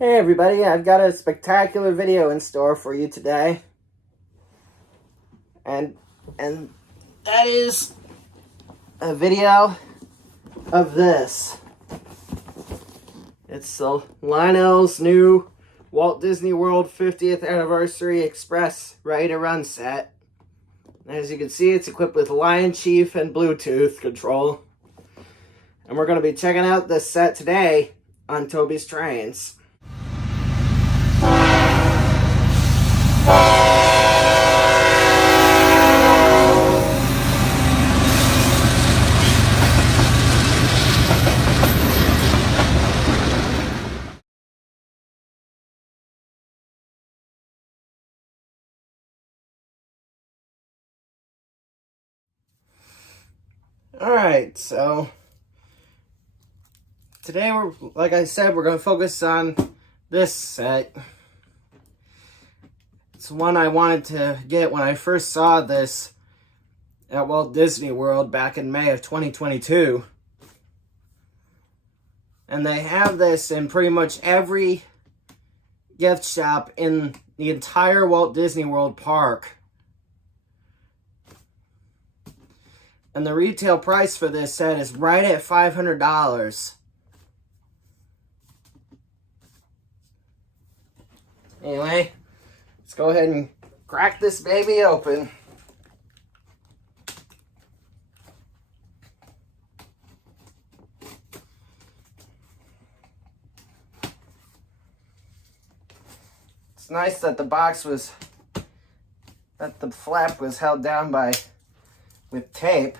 Hey everybody, I've got a spectacular video in store for you today. And that is a video of this. It's Lionel's new Walt Disney World 50th Anniversary Express Ready to Run set. As you can see, it's equipped with LionChief and Bluetooth control. And we're going to be checking out this set today on Toby's Trains. Alright, so today like I said, we're going to focus on this set. It's one I wanted to get when I first saw this at Walt Disney World back in May of 2022. And they have this in pretty much every gift shop in the entire Walt Disney World park. And the retail price for this set is right at $500. Anyway, let's go ahead and crack this baby open. It's nice that the flap was held down with tape.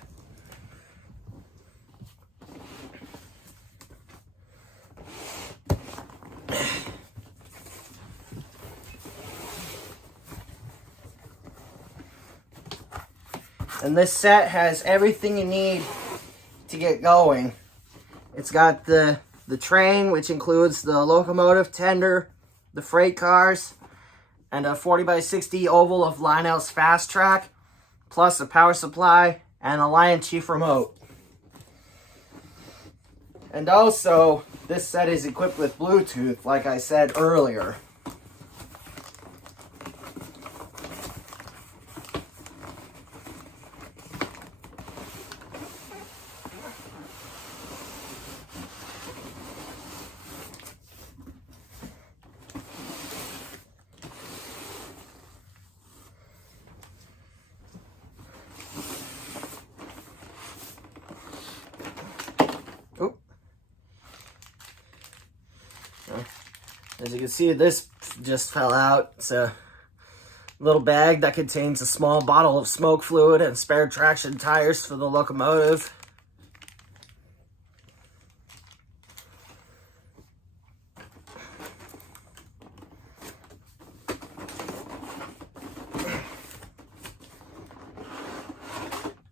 And this set has everything you need to get going. It's got the train, which includes the locomotive tender, the freight cars, and a 40x60 oval of Lionel's Fast Track, plus a power supply and a LionChief remote. And also, this set is equipped with Bluetooth, like I said earlier. As you can see, this just fell out. It's a little bag that contains a small bottle of smoke fluid and spare traction tires for the locomotive.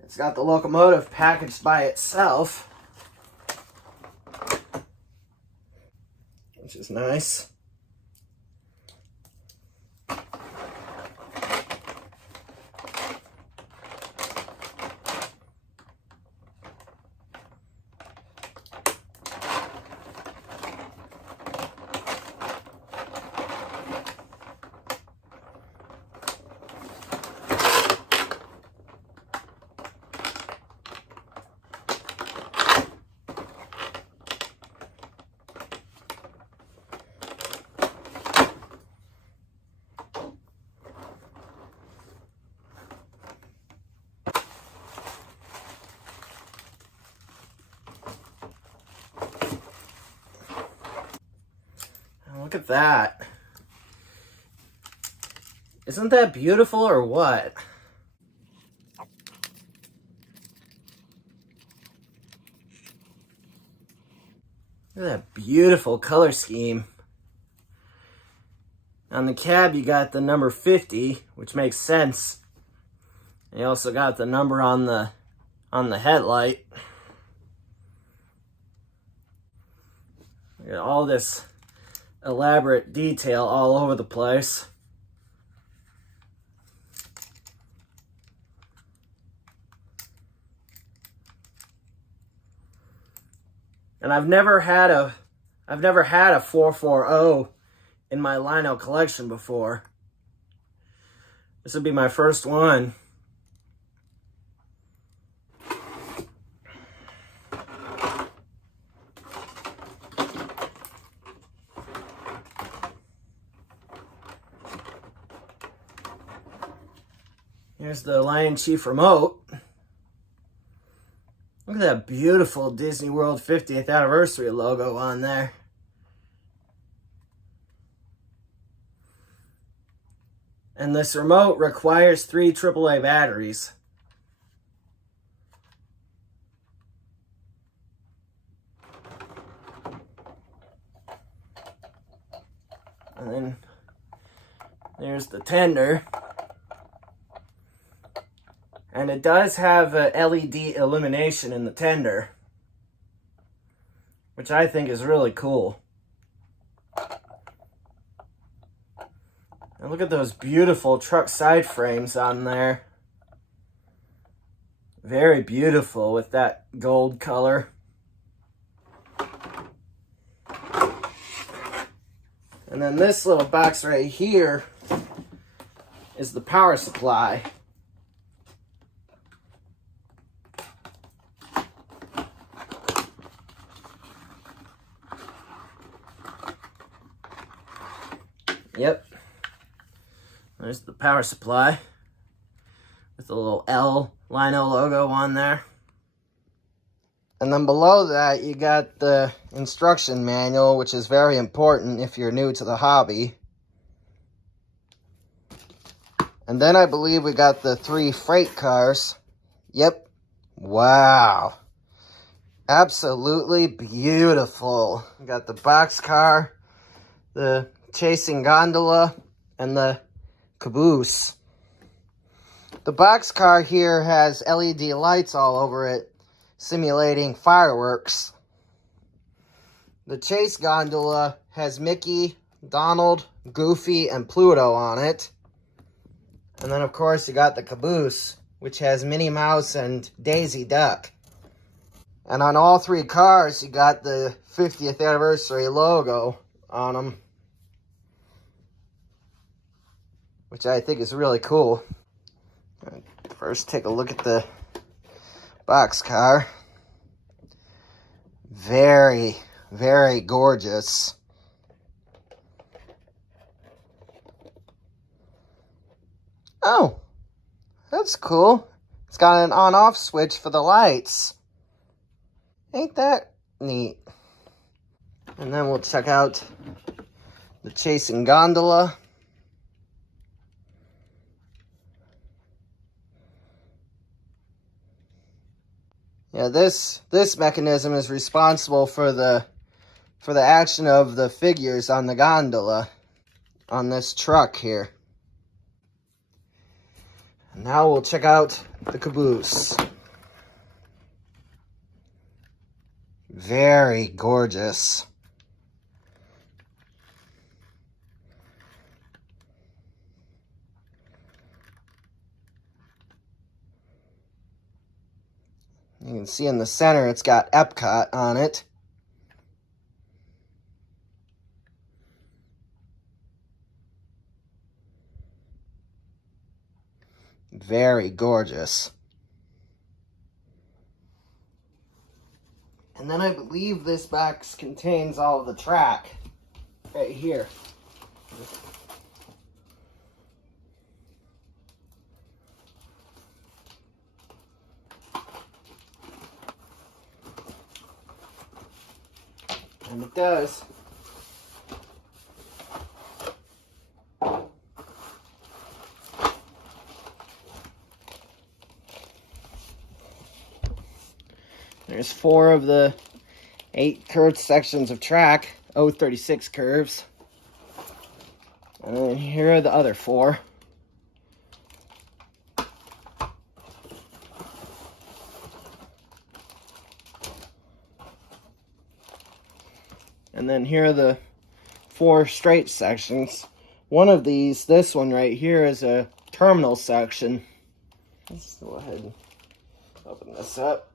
It's got the locomotive packaged by itself, which is nice. Look at that. Isn't that beautiful or what? Look at that beautiful color scheme. On the cab, you got the number 50, which makes sense. You also got the number on the headlight. Look at all this elaborate detail all over the place. And I've never had a 440 in my Lionel collection before. This would be my first one. Here's the LionChief remote. Look at that beautiful DisneyWorld 50th anniversary logo on there. And this remote requires 3 AAA batteries. And then there's the tender. And it does have a LED illumination in the tender, which I think is really cool. And look at those beautiful truck side frames on there. Very beautiful with that gold color. And then this little box right here is the power supply. Yep. There's the power supply with the little Lionel logo on there. And then below that, you got the instruction manual, which is very important if you're new to the hobby. And then I believe we got the 3 freight cars. Yep. Wow. Absolutely beautiful. We got the box car, the chasing gondola, and the caboose. The box car here has LED lights all over it, simulating fireworks. The chase gondola has Mickey, Donald, Goofy, and Pluto on it. And then, of course, you got the caboose, which has Minnie Mouse and Daisy Duck. And on all 3 cars, you got the 50th anniversary logo on them, which I think is really cool. First, take a look at the box car. Very, very gorgeous. Oh, that's cool. It's got an on-off switch for the lights. Ain't that neat? And then we'll check out the chasing gondola. Yeah, this mechanism is responsible for the action of the figures on the gondola on this truck here. And now we'll check out the caboose. Very gorgeous. You can see in the center it's got Epcot on it. Very gorgeous. And then I believe this box contains all of the track right here. And it does. There's 4 of the 8 curved sections of track, 036 curves. And then here are the other 4. And then here are the 4 straight sections. One of these, this one right here, is a terminal section. Let's go ahead and open this up.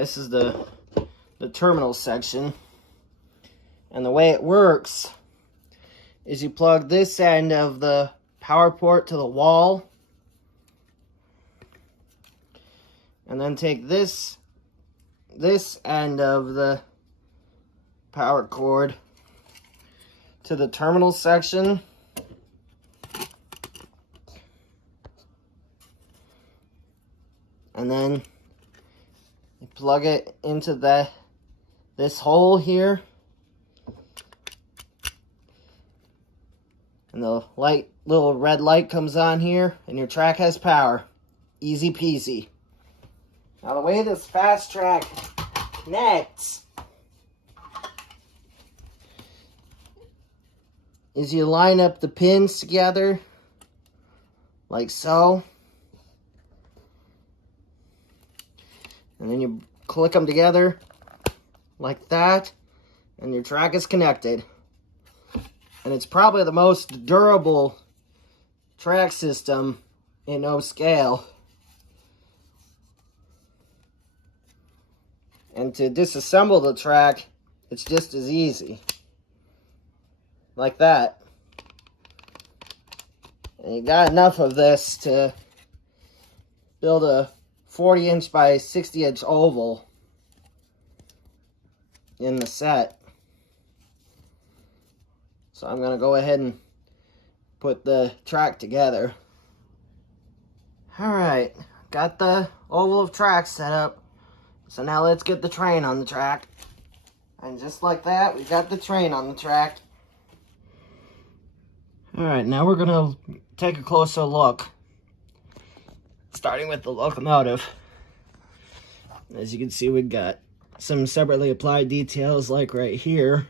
This is the terminal section. And the way it works is you plug this end of the power port to the wall. And then take this end of the power cord to the terminal section. And then you plug it into this hole here. And the little red light comes on here, and your track has power. Easy peasy. Now the way this fast track connects is you line up the pins together like so. And then you click them together like that, and your track is connected. And it's probably the most durable track system in no scale. And to disassemble the track, it's just as easy. Like that. And you got enough of this to build a 40-inch by 60-inch oval in the set. So I'm going to go ahead and put the track together. Alright, got the oval of track set up. So now let's get the train on the track. And just like that, we got the train on the track. Alright, now we're going to take a closer look. Starting with the locomotive. As you can see, we've got some separately applied details like right here.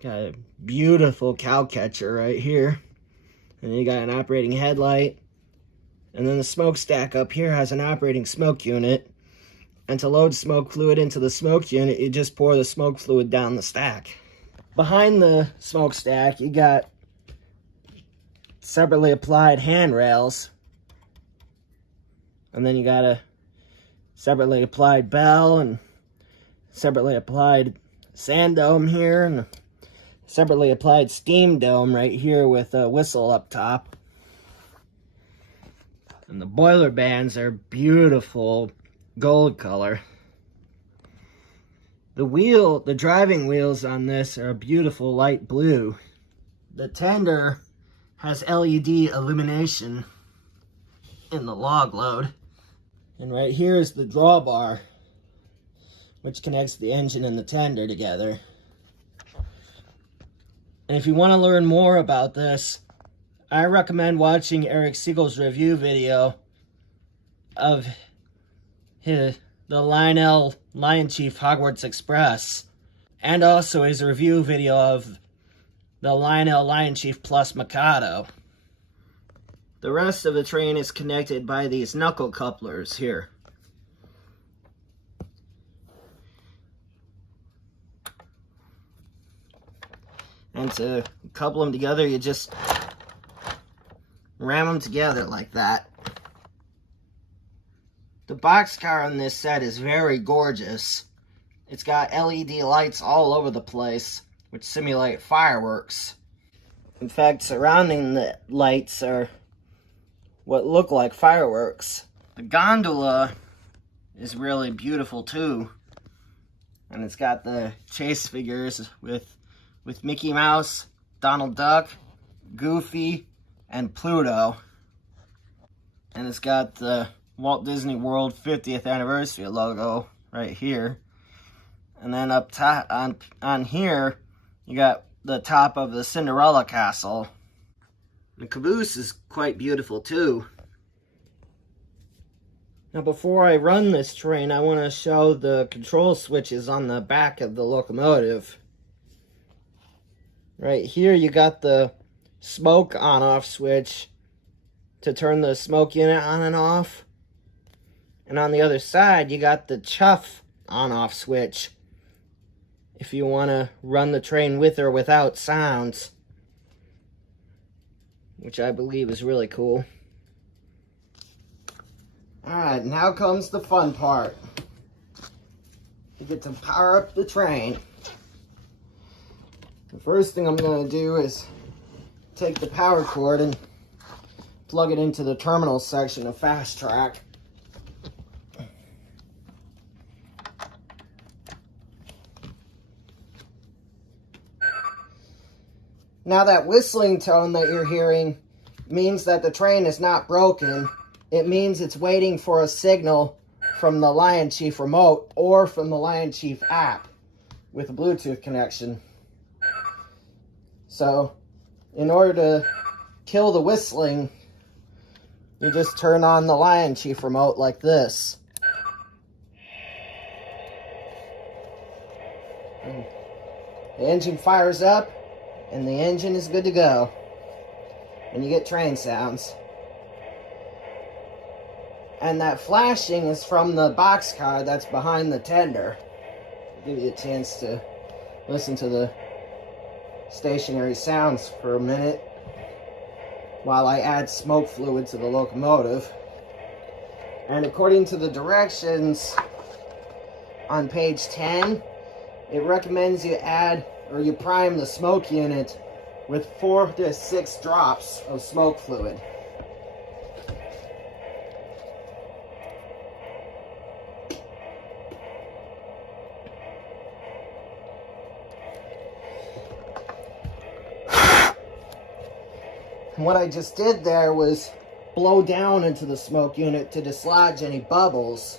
Got a beautiful cow catcher right here. And then you got an operating headlight. And then the smokestack up here has an operating smoke unit. And to load smoke fluid into the smoke unit, you just pour the smoke fluid down the stack. Behind the smokestack, you got separately applied handrails. And then you got a separately applied bell and separately applied sand dome here and a separately applied steam dome right here with a whistle up top. And the boiler bands are beautiful gold color. The driving wheels on this are a beautiful light blue. The tender has LED illumination in the log load. And right here is the drawbar, which connects the engine and the tender together. And if you want to learn more about this, I recommend watching Eric Siegel's review video of the Lionel LionChief Hogwarts Express, and also his review video of the Lionel LionChief Plus Mikado. The rest of the train is connected by these knuckle couplers here. And to couple them together, you just ram them together like that. The boxcar on this set is very gorgeous. It's got LED lights all over the place, which simulate fireworks. In fact, surrounding the lights are what look like fireworks. The gondola is really beautiful too. And it's got the chase figures with Mickey Mouse, Donald Duck, Goofy, and Pluto. And it's got the Walt Disney World 50th anniversary logo right here. And then up top on here, you got the top of the Cinderella castle. The caboose is quite beautiful too. Now before I run this train, I want to show the control switches on the back of the locomotive. Right here you got the smoke on-off switch to turn the smoke unit on and off. And on the other side you got the chuff on-off switch if you want to run the train with or without sounds, which I believe is really cool. Alright, now comes the fun part. to get to power up the train. The first thing I'm going to do is take the power cord and plug it into the terminal section of Fast Track. Now that whistling tone that you're hearing means that the train is not broken. It means it's waiting for a signal from the LionChief remote or from the LionChief app with a Bluetooth connection. So, in order to kill the whistling, you just turn on the LionChief remote like this. And the engine fires up, and the engine is good to go. And you get train sounds. And that flashing is from the boxcar that's behind the tender. I'll give you a chance to listen to the stationary sounds for a minute while I add smoke fluid to the locomotive. And according to the directions on page 10, it recommends you add or you prime the smoke unit with 4 to 6 drops of smoke fluid. And what I just did there was blow down into the smoke unit to dislodge any bubbles.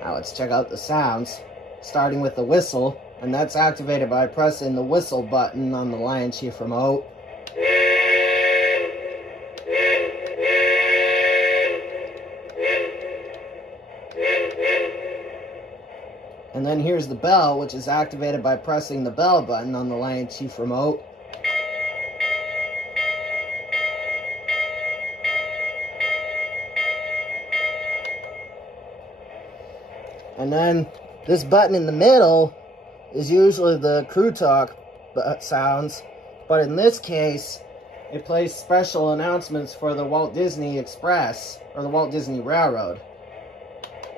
Now let's check out the sounds, starting with the whistle. And that's activated by pressing the whistle button on the LionChief remote. And then here's the bell, which is activated by pressing the bell button on the LionChief remote. And then this button in the middle is usually the crew talk sounds, but in this case, it plays special announcements for the Walt Disney Express, or the Walt Disney Railroad.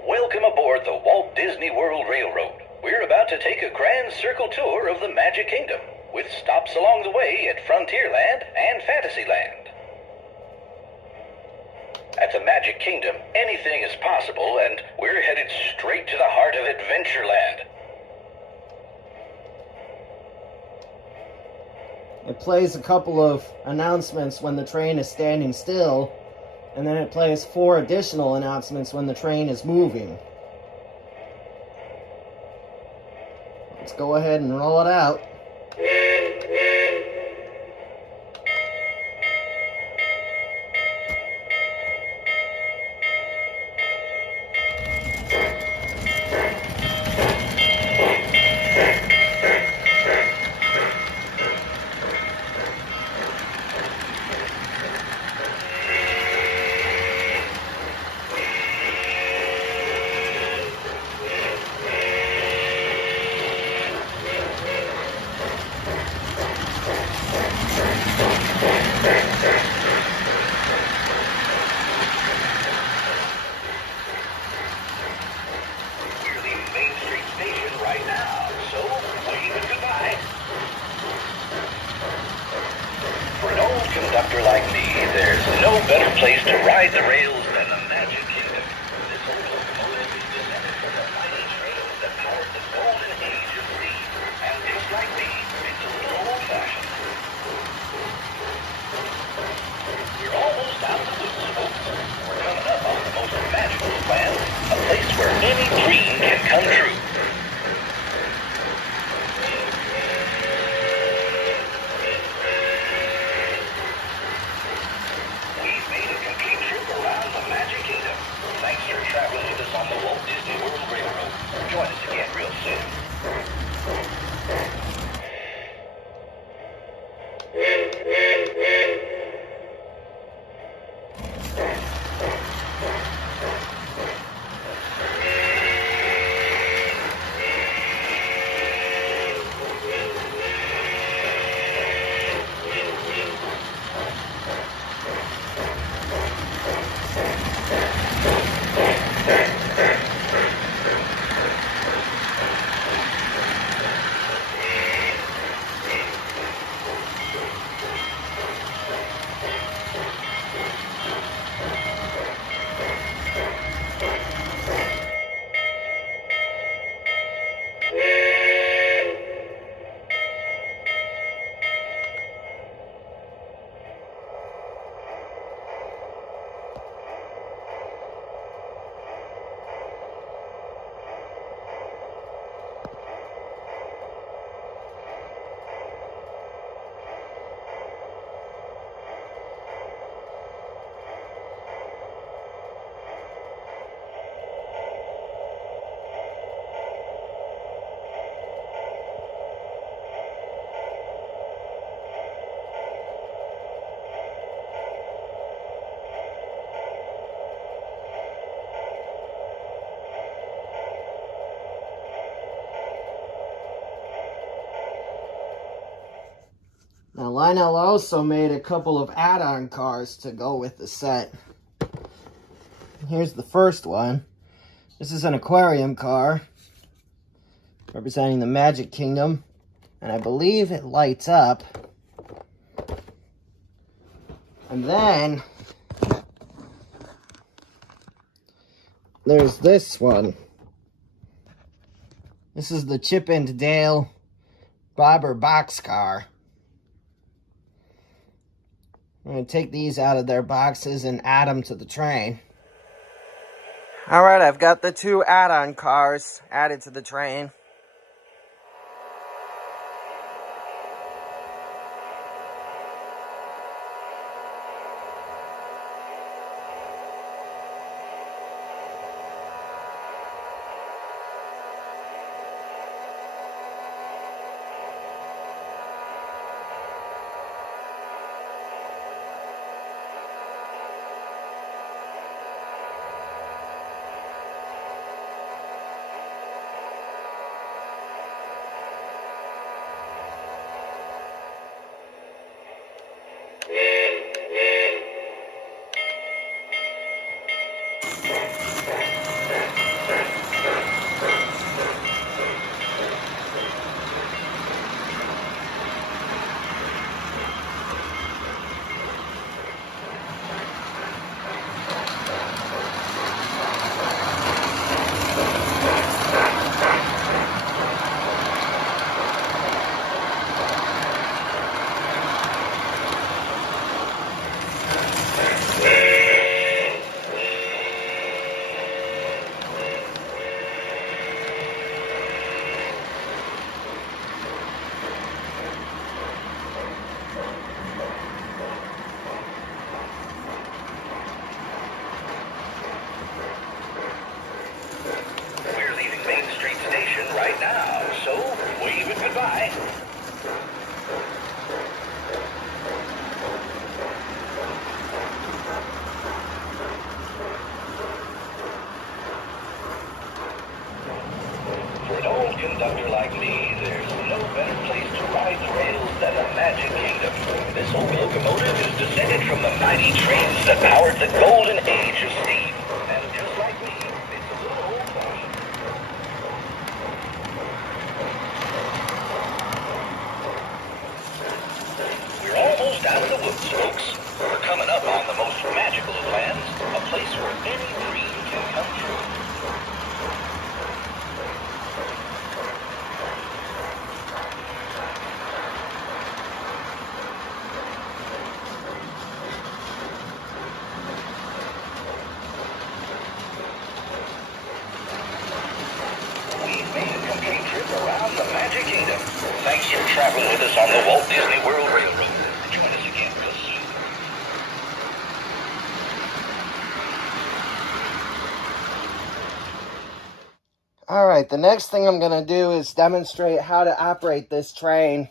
Welcome aboard the Walt Disney World Railroad. We're about to take a grand circle tour of the Magic Kingdom, with stops along the way at Frontierland and Fantasyland. At the Magic Kingdom, anything is possible, and we're headed straight to the heart of Adventureland. It plays a couple of announcements when the train is standing still, and then it plays 4 additional announcements when the train is moving. Let's go ahead and roll it out. Conductor like me, there's no better place to ride the rails than the Magic Kingdom. This old locomotive is descended from the mighty trains that powered the golden age of steam. And just like me, it's a little old-fashioned. We're almost out of the smoke. We're coming up on the most magical land, a place where any dream can come true. Around the Lionel also made a couple of add-on cars to go with the set. Here's the first one. This is an aquarium car representing the Magic Kingdom, and I believe it lights up. And then there's this one. This is the Chip and Dale Bobber Boxcar. I'm going to take these out of their boxes and add them to the train. Alright, I've got the 2 add-on cars added to the train. Goodbye. For an old conductor like me, there's no better place to ride the rails than the Magic Kingdom. This old locomotive is descended from the mighty trains that powered the golden age of steam. And just like me, it's a little old-fashioned. We're almost out of the woods, folks. We're coming up on the most magical of lands, a place where any dream can come true. We've made a complete trip around the Magic Kingdom. Thanks for traveling with us on the Walt Disney World Railroad. Join us again real soon. Alright, the next thing I'm going to do is demonstrate how to operate this train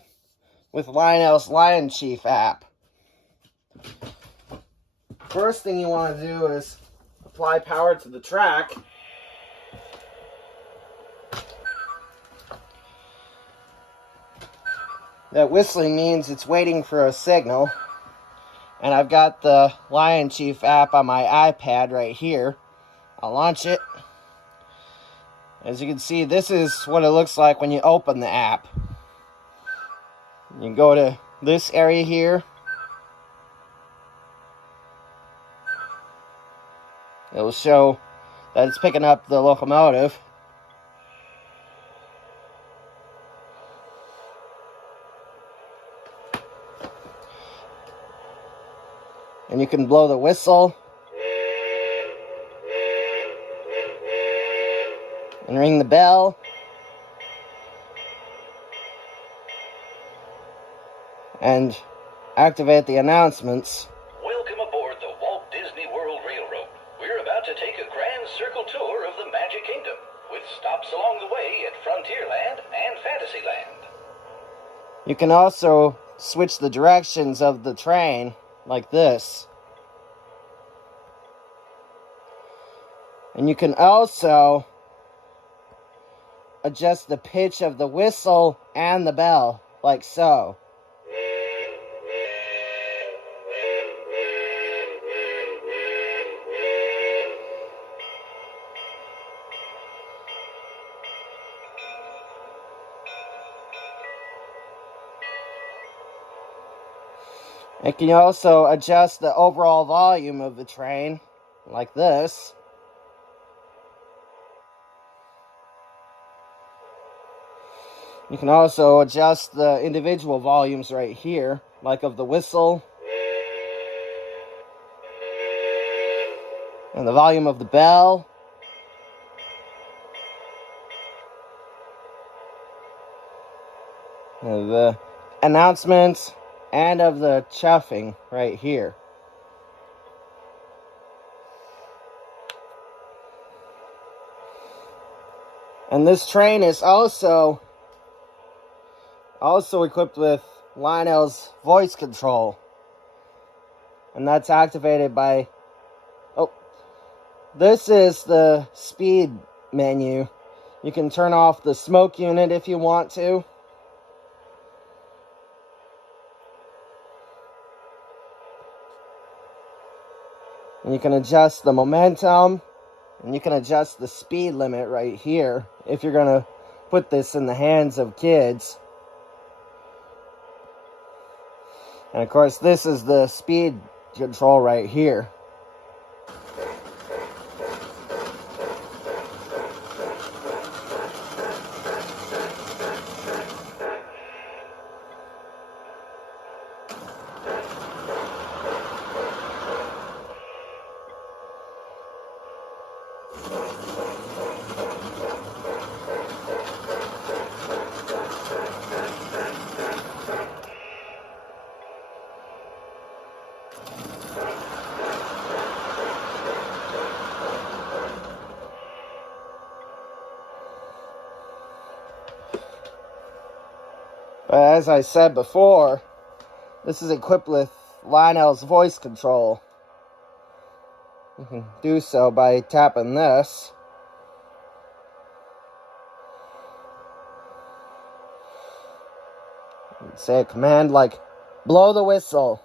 with Lionel's LionChief app. First thing you want to do is apply power to the track. That whistling means it's waiting for a signal. And I've got the LionChief app on my iPad right here. I'll launch it. As you can see, this is what it looks like when you open the app. You go to this area here. It will show that it's picking up the locomotive. And you can blow the whistle and ring the bell. And activate the announcements. Welcome aboard the Walt Disney World Railroad. We're about to take a grand circle tour of the Magic Kingdom, with stops along the way at Frontierland and Fantasyland. You can also switch the directions of the train like this. And you can also adjust the pitch of the whistle and the bell, like so. It can also adjust the overall volume of the train, like this. You can also adjust the individual volumes right here, like of the whistle, and the volume of the bell. And the announcements, and of the chuffing right here. And this train is also equipped with Lionel's voice control. And that's activated by... Oh, this is the speed menu. You can turn off the smoke unit if you want to. And you can adjust the momentum. And you can adjust the speed limit right here if you're going to put this in the hands of kids. And of course, this is the speed control right here. But as I said before, this is equipped with Lionel's voice control. You can do so by tapping this. You can say a command like, blow the whistle.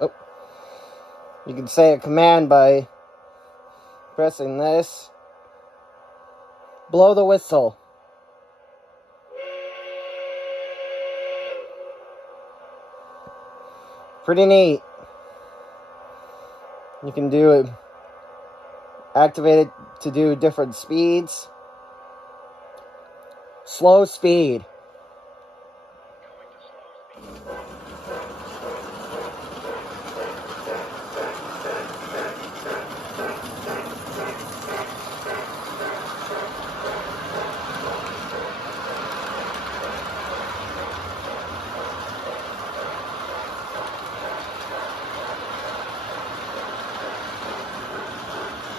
Oh. You can say a command by pressing this. Blow the whistle. Pretty neat. You can do it, activate it to do different speeds. Slow speed.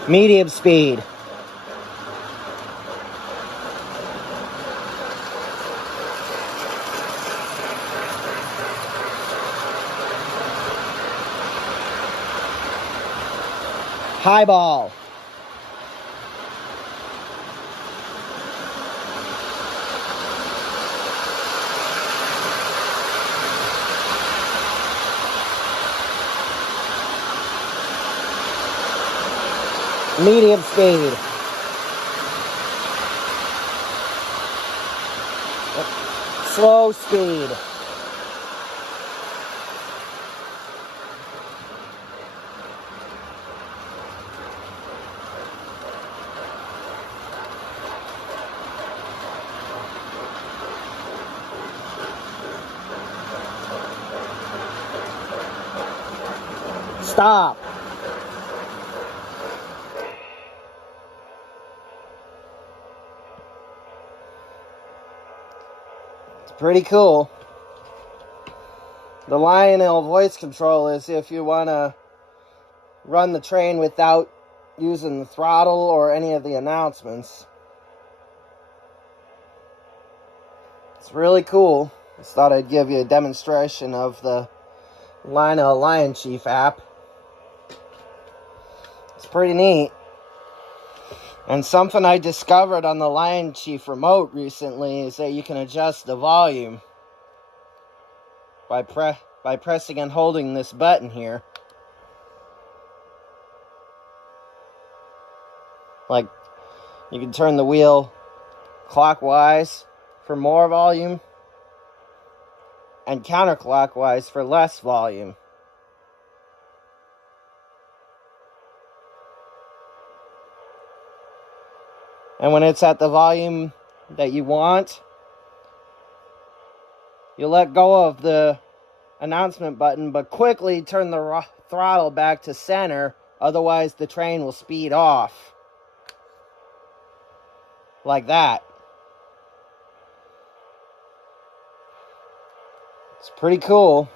Medium speed. Highball. Medium speed. Slow speed. Stop. It's pretty cool. The Lionel voice control is if you want to run the train without using the throttle or any of the announcements. It's really cool. Just thought I'd give you a demonstration of the Lionel LionChief app. It's pretty neat. And something I discovered on the LionChief remote recently is that you can adjust the volume by pressing and holding this button here. Like, you can turn the wheel clockwise for more volume, and counterclockwise for less volume. And when it's at the volume that you want, you let go of the announcement button, but quickly turn the throttle back to center, otherwise the train will speed off. Like that. It's pretty cool.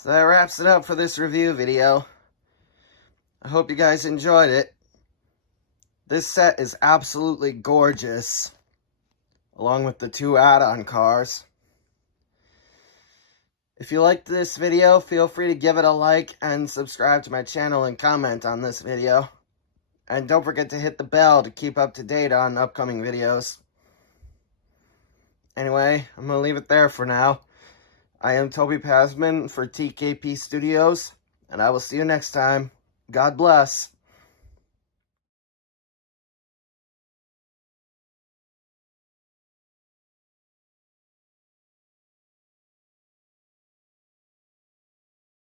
So that wraps it up for this review video. I hope you guys enjoyed it. This set is absolutely gorgeous, along with the 2 add-on cars. If you liked this video, feel free to give it a like and subscribe to my channel and comment on this video. And don't forget to hit the bell to keep up to date on upcoming videos. Anyway, I'm going to leave it there for now. I am Toby Pasman for TKP Studios, and I will see you next time. God bless.